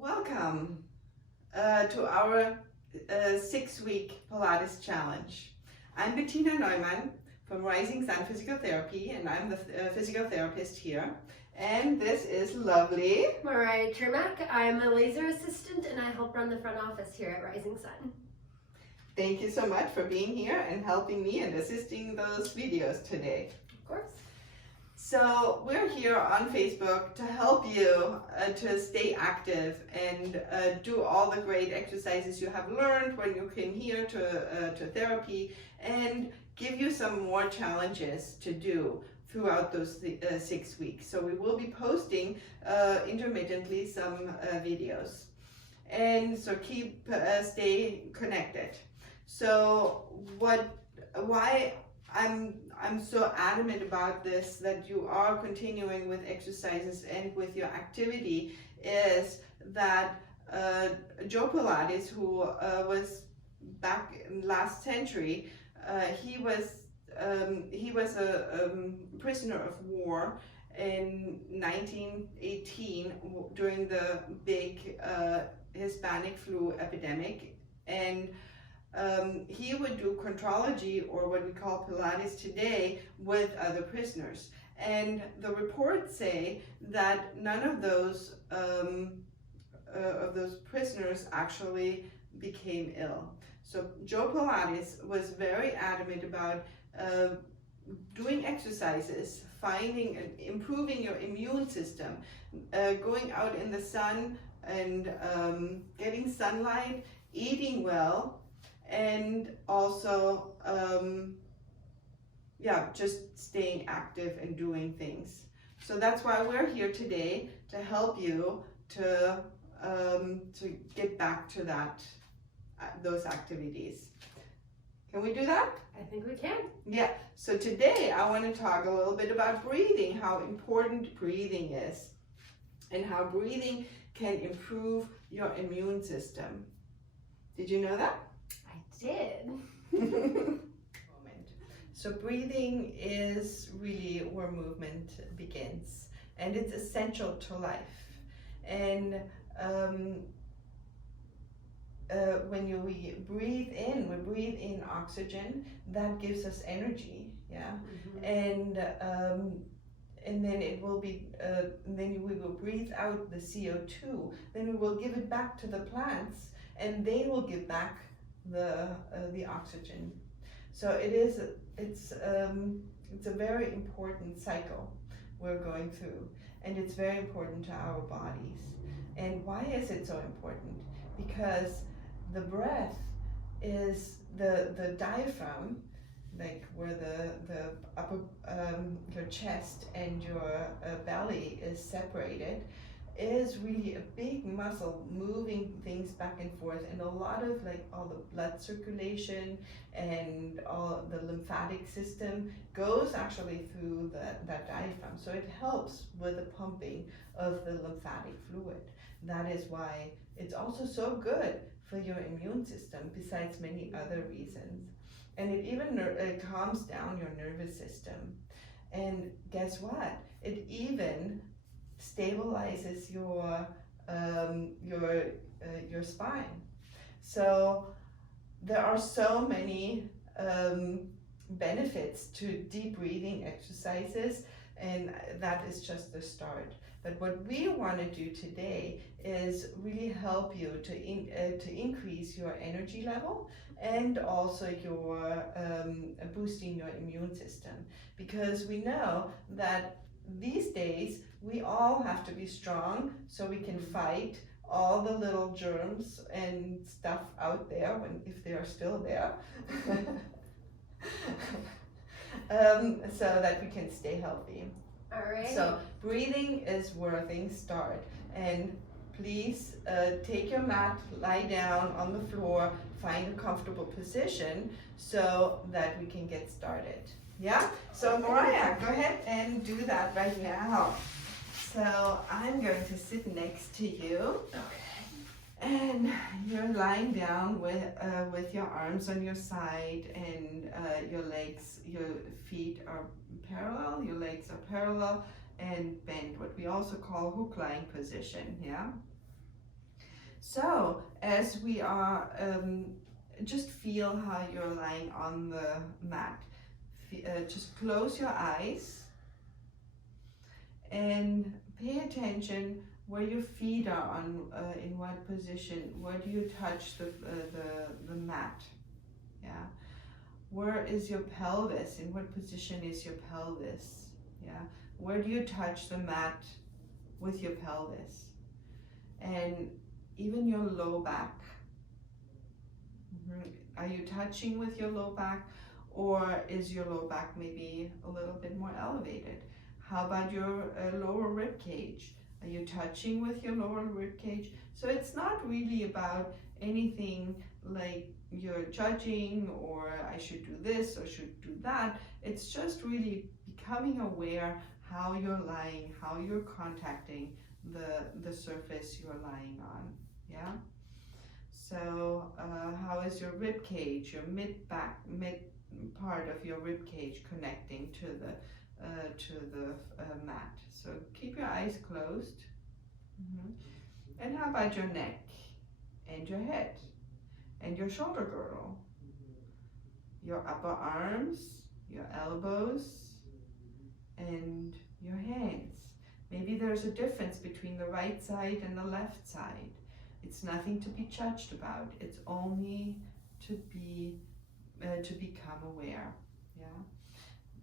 Welcome to our 6-week Pilates challenge. I'm Bettina Neumann from Rising Sun Physical Therapy, and I'm the physical therapist here. And this is lovely Mariah Chermak. I'm a laser assistant and I help run the front office here at Rising Sun. Thank you so much for being here and helping me and assisting those videos today. Of course. So we're here on Facebook to help you to stay active and do all the great exercises you have learned when you came here to therapy, and give you some more challenges to do throughout those 6 weeks. So we will be posting intermittently some videos, and so stay connected. So why I'm so adamant about this, that you are continuing with exercises and with your activity, is that Joe Pilates, who was back in last century, he was a prisoner of war in 1918 during the big Hispanic flu epidemic, and he would do contrology, or what we call Pilates today, with other prisoners. And the reports say that none of those prisoners actually became ill. So Joe Pilates was very adamant about doing exercises, finding and improving your immune system, going out in the sun and getting sunlight, eating well, and also just staying active and doing things. So that's why we're here today, to help you to get back to those activities. Can we do that? I think we can. Yeah. So today I want to talk a little bit about breathing, how important breathing is, and how breathing can improve your immune system. Did you know that? Did. So breathing is really where movement begins, and it's essential to life. And when we breathe in oxygen, that gives us energy, yeah. Mm-hmm. And then it will be then we will breathe out the CO2. Then we will give it back to the plants, and they will give back the oxygen. So it's a very important cycle we're going through, and it's very important to our bodies. And why is it so important? Because the breath is the diaphragm, like where the upper your chest and your belly is separated, is really a big muscle moving things back and forth, and a lot of all the blood circulation and all the lymphatic system goes actually through that diaphragm. So it helps with the pumping of the lymphatic fluid. That is why it's also so good for your immune system, besides many other reasons. And it even calms down your nervous system. And guess what? It even stabilizes your spine. So there are so many benefits to deep breathing exercises, and that is just the start. But what we want to do today is really help you to increase your energy level, and also your boosting your immune system, because we know that these days we all have to be strong so we can fight all the little germs and stuff out there, if they are still there. So that we can stay healthy. All right. So breathing is where things start. And please take your mat, lie down on the floor, find a comfortable position so that we can get started. Yeah? So Mariah, go ahead and do that right now. So I'm going to sit next to you. Okay. And you're lying down with your arms on your side, and your feet are parallel, your legs are parallel and bent, what we also call hook lying position, yeah? So as we are, just feel how you're lying on the mat. Just close your eyes and pay attention where your feet are on, in what position. Where do you touch the mat? Yeah. Where is your pelvis? In what position is your pelvis? Yeah. Where do you touch the mat with your pelvis? And even your low back. Are you touching with your low back, or is your low back maybe a little bit more elevated? How about your lower rib cage? Are you touching with your lower rib cage? So it's not really about anything like you're judging or I should do this or should do that. It's just really becoming aware how you're lying, how you're contacting the surface you're lying on. Yeah. So how is your rib cage, your mid part of your rib cage connecting to the mat? So keep your eyes closed. And how about your neck and your head and your shoulder girdle, your upper arms, your elbows, and your hands? Maybe there's a difference between the right side and the left side. It's nothing to be judged about. It's only to become aware. Yeah.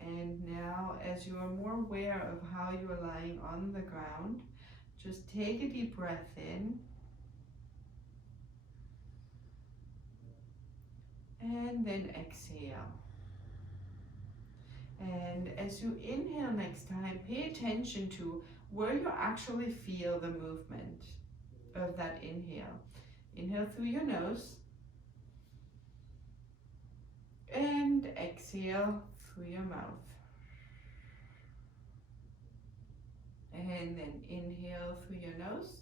And now, as you are more aware of how you are lying on the ground, just take a deep breath in and then exhale. And as you inhale next time, pay attention to where you actually feel the movement of that inhale. Inhale through your nose and exhale through your mouth. And then inhale through your nose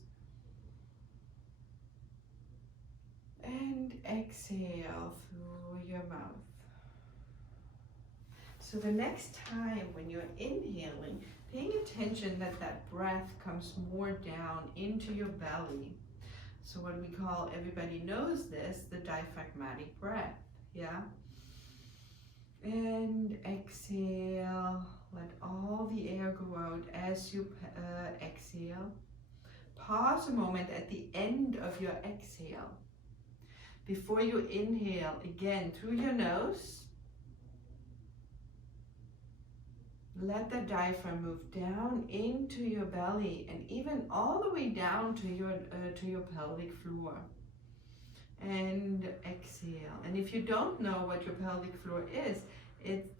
and exhale through your mouth. So the next time when you're inhaling, paying attention that that breath comes more down into your belly. So what we call, everybody knows this, the diaphragmatic breath. Yeah. And exhale, let all the air go out as you exhale. Pause a moment at the end of your exhale. Before you inhale, again through your nose, let the diaphragm move down into your belly and even all the way down to your pelvic floor. And exhale. And if you don't know what your pelvic floor is,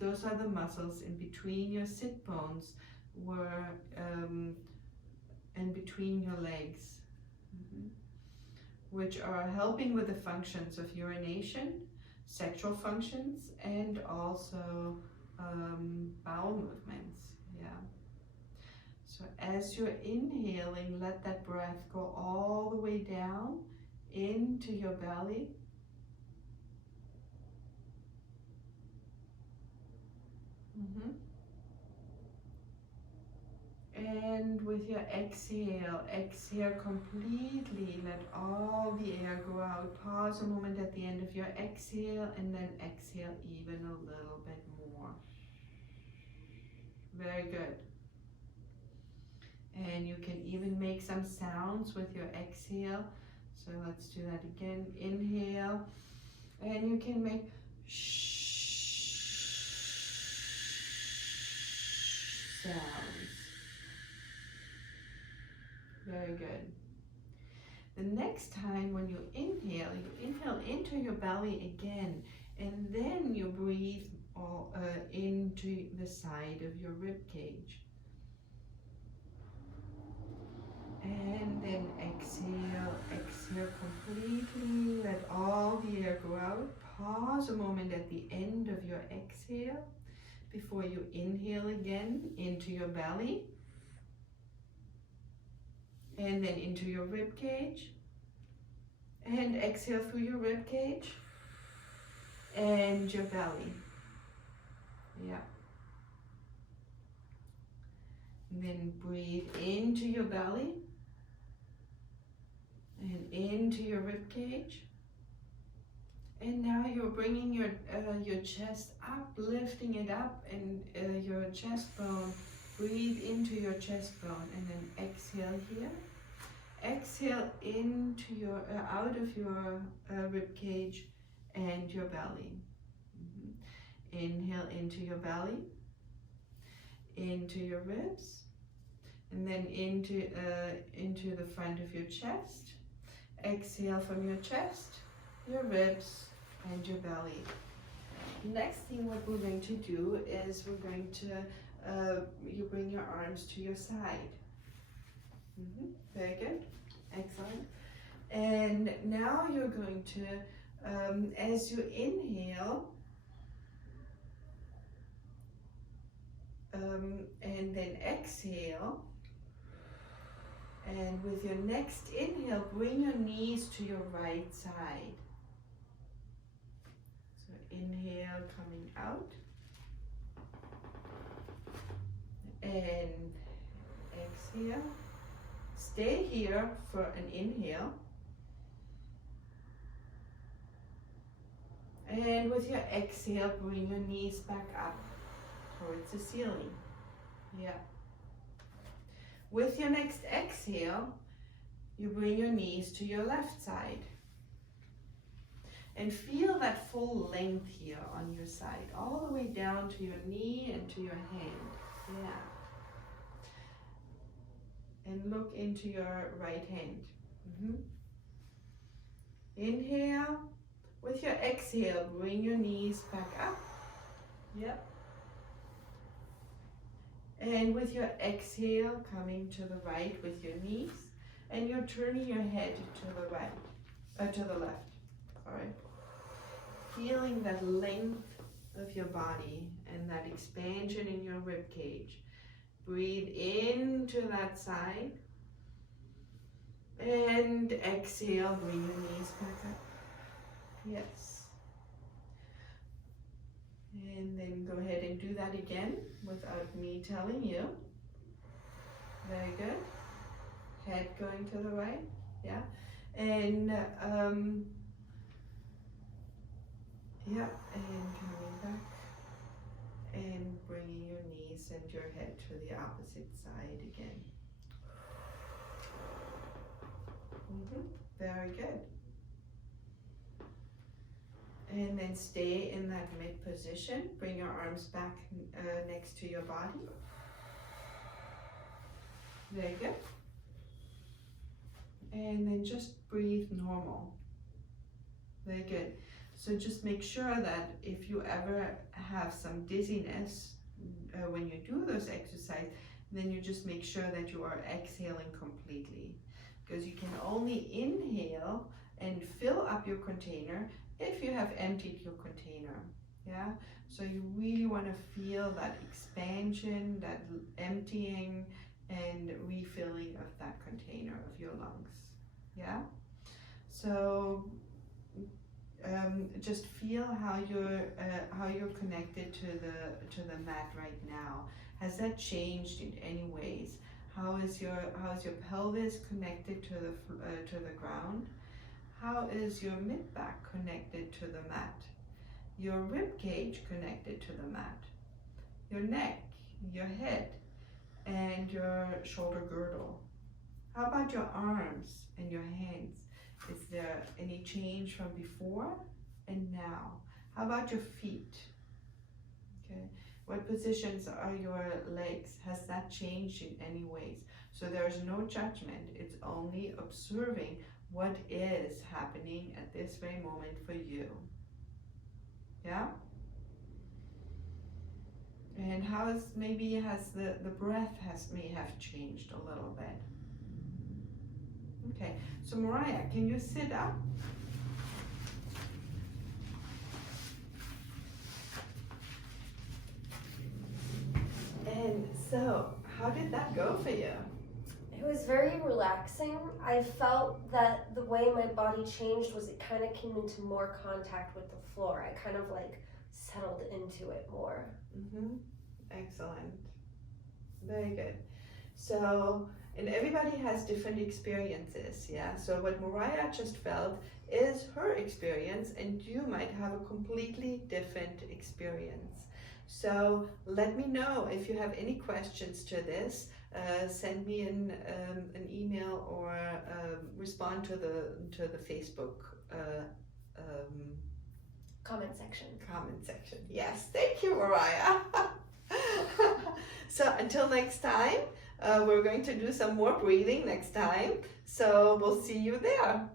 those are the muscles in between your sit bones, and between your legs, which are helping with the functions of urination, sexual functions, and also bowel movements. Yeah. So as you're inhaling, let that breath go all the way down into your belly. And with your exhale, exhale completely. Let all the air go out. Pause a moment at the end of your exhale and then exhale even a little bit more. Very good. And you can even make some sounds with your exhale. So let's do that again. Inhale. And you can make sounds. Very good. The next time when you inhale into your belly again, and then you breathe into the side of your rib cage. And then exhale, exhale completely, let all the air go out. Pause a moment at the end of your exhale before you inhale again into your belly. And then into your rib cage. And exhale through your rib cage and your belly. Yeah. And then breathe into your belly and into your rib cage. And now you're bringing your chest up, lifting it up, and your chest bone. Breathe into your chest bone, and then exhale here. Exhale into your out of your rib cage and your belly. Inhale into your belly, into your ribs, and then into the front of your chest. Exhale from your chest, your ribs, and your belly. Next thing what we're going to do is we're going to you bring your arms to your side. Very good, excellent. And now you're going to, as you inhale, and then exhale, and with your next inhale, bring your knees to your right side. So inhale, coming out, and exhale. Stay here for an inhale. And with your exhale, bring your knees back up towards the ceiling. Yeah. With your next exhale, you bring your knees to your left side. And feel that full length here on your side, all the way down to your knee and to your hand. Yeah. And look into your right hand. Inhale. With your exhale, bring your knees back up. Yep. And with your exhale, coming to the right with your knees, and you're turning your head to the right, to the left. Sorry. Feeling that length of your body and that expansion in your rib cage. Breathe into that side, and exhale, bring your knees back up. Yes. And then go ahead and do that again without me telling you. Very good. Head going to the right. Yeah. And yeah, and coming back and bringing your knees and your head to the opposite side again. Very good. And then stay in that mid position. Bring your arms back next to your body. Very good. And then just breathe normal. Very good. So just make sure that if you ever have some dizziness when you do those exercises, then you just make sure that you are exhaling completely. Because you can only inhale and fill up your container if you have emptied your container. Yeah, so you really want to feel that expansion, that emptying and refilling of that container of your lungs. Yeah, so just feel how you're connected to the mat right now. Has that changed in any ways? How is your pelvis connected to the ground? How is your mid-back connected to the mat? Your rib cage connected to the mat? Your neck, your head, and your shoulder girdle? How about your arms and your hands? Is there any change from before and now? How about your feet? Okay. What positions are your legs? Has that changed in any ways? So there's no judgment. It's only observing what is happening at this very moment for you. Yeah? And how is the breath may have changed a little bit. Okay, so Mariah, can you sit up? And so, how did that go for you? It was very relaxing. I felt that the way my body changed was it kind of came into more contact with the floor. I kind of like settled into it more. Excellent. Very good. So, And everybody has different experiences, yeah? So what Mariah just felt is her experience, and you might have a completely different experience. So let me know if you have any questions to this. Send me an email or respond to the Facebook Comment section. comment section. Yes, thank you, Mariah. So until next time, we're going to do some more breathing next time. So we'll see you there.